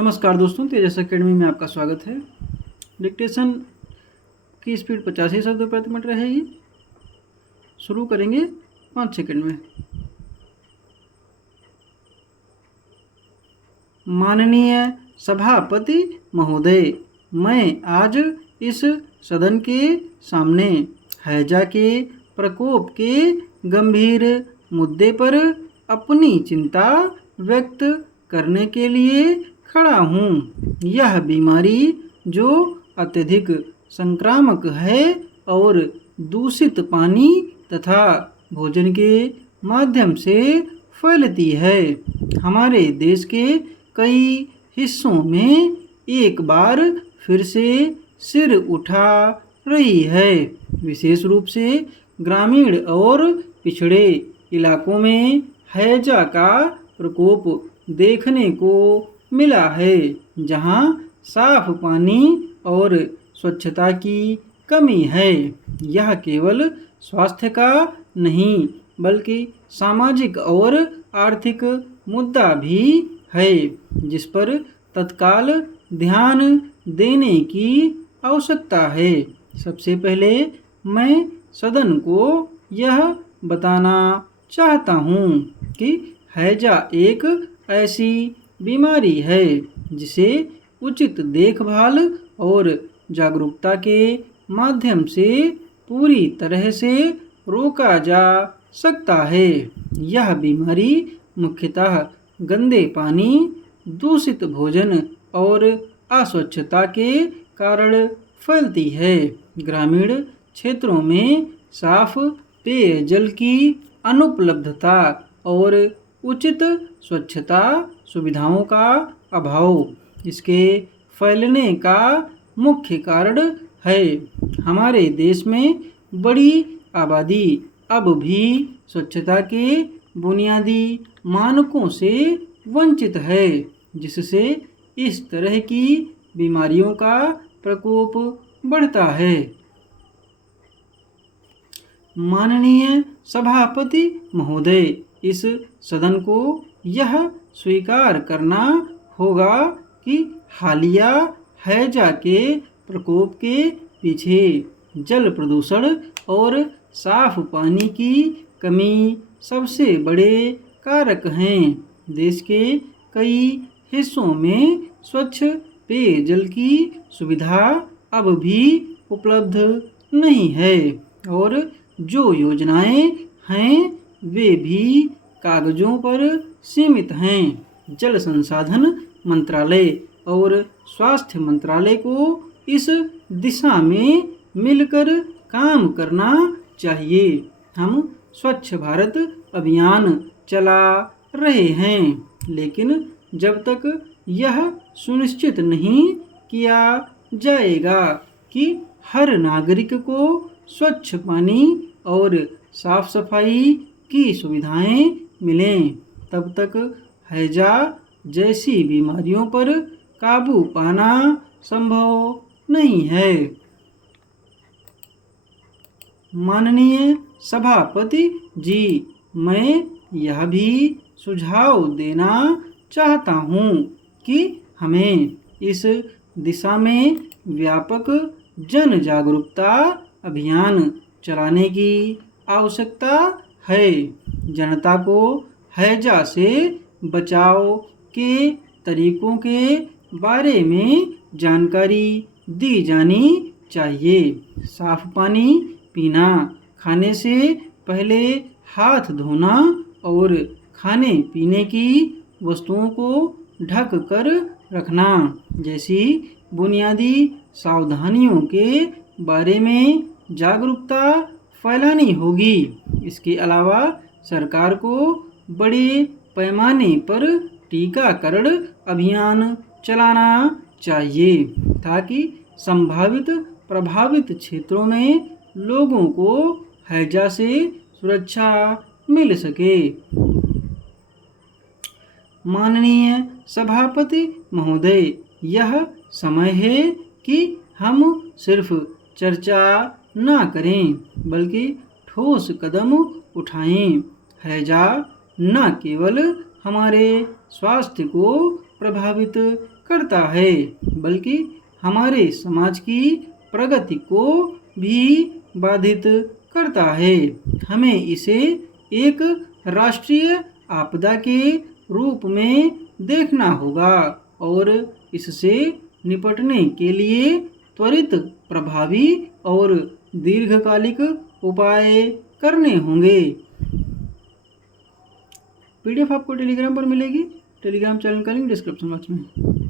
नमस्कार दोस्तों, तेजस एकेडमी में आपका स्वागत है। डिक्टेशन की स्पीड 85 शब्द प्रति मिनट रहेगी। शुरू करेंगे 5 सेकंड में। माननीय सभापति महोदय, मैं आज इस सदन के सामने हैजा के प्रकोप के गंभीर मुद्दे पर अपनी चिंता व्यक्त करने के लिए खड़ा हूँ। यह बीमारी जो अत्यधिक संक्रामक है और दूषित पानी तथा भोजन के माध्यम से फैलती है, हमारे देश के कई हिस्सों में एक बार फिर से सिर उठा रही है। विशेष रूप से ग्रामीण और पिछड़े इलाकों में हैजा का प्रकोप देखने को मिला है, जहां साफ पानी और स्वच्छता की कमी है। यह केवल स्वास्थ्य का नहीं बल्कि सामाजिक और आर्थिक मुद्दा भी है, जिस पर तत्काल ध्यान देने की आवश्यकता है। सबसे पहले मैं सदन को यह बताना चाहता हूँ कि हैजा एक ऐसी बीमारी है जिसे उचित देखभाल और जागरूकता के माध्यम से पूरी तरह से रोका जा सकता है। यह बीमारी मुख्यतः गंदे पानी, दूषित भोजन और अस्वच्छता के कारण फैलती है। ग्रामीण क्षेत्रों में साफ पेयजल की अनुपलब्धता और उचित स्वच्छता सुविधाओं का अभाव इसके फैलने का मुख्य कारण है। हमारे देश में बड़ी आबादी अब भी स्वच्छता के बुनियादी मानकों से वंचित है, जिससे इस तरह की बीमारियों का प्रकोप बढ़ता है। माननीय सभापति महोदय, इस सदन को यह स्वीकार करना होगा कि हालिया हैजा के प्रकोप के पीछे जल प्रदूषण और साफ पानी की कमी सबसे बड़े कारक हैं। देश के कई हिस्सों में स्वच्छ पेयजल की सुविधा अब भी उपलब्ध नहीं है और जो योजनाएं हैं वे भी कागजों पर सीमित हैं। जल संसाधन मंत्रालय और स्वास्थ्य मंत्रालय को इस दिशा में मिलकर काम करना चाहिए। हम स्वच्छ भारत अभियान चला रहे हैं, लेकिन जब तक यह सुनिश्चित नहीं किया जाएगा कि हर नागरिक को स्वच्छ पानी और साफ सफाई की सुविधाएं मिलें, तब तक हैजा जैसी बीमारियों पर काबू पाना संभव नहीं है। माननीय सभापति जी, मैं यह भी सुझाव देना चाहता हूँ कि हमें इस दिशा में व्यापक जन जागरूकता अभियान चलाने की आवश्यकता है। जनता को हैजा से बचाव के तरीकों के बारे में जानकारी दी जानी चाहिए। साफ पानी पीना, खाने से पहले हाथ धोना और खाने पीने की वस्तुओं को ढक कर रखना जैसी बुनियादी सावधानियों के बारे में जागरूकता फैलानी होगी। इसके अलावा सरकार को बड़े पैमाने पर टीकाकरण अभियान चलाना चाहिए ताकि संभावित प्रभावित क्षेत्रों में लोगों को हैजा से सुरक्षा मिल सके। माननीय सभापति महोदय, यह समय है कि हम सिर्फ चर्चा न करें बल्कि ठोस कदम उठाएं। हैजा न केवल हमारे स्वास्थ्य को प्रभावित करता है, बल्कि हमारे समाज की प्रगति को भी बाधित करता है। हमें इसे एक राष्ट्रीय आपदा के रूप में देखना होगा और इससे निपटने के लिए त्वरित, प्रभावी और दीर्घकालिक उपाय करने होंगे। पीडीएफ आपको टेलीग्राम पर मिलेगी। टेलीग्राम चैनल का लिंक डिस्क्रिप्शन बॉक्स में।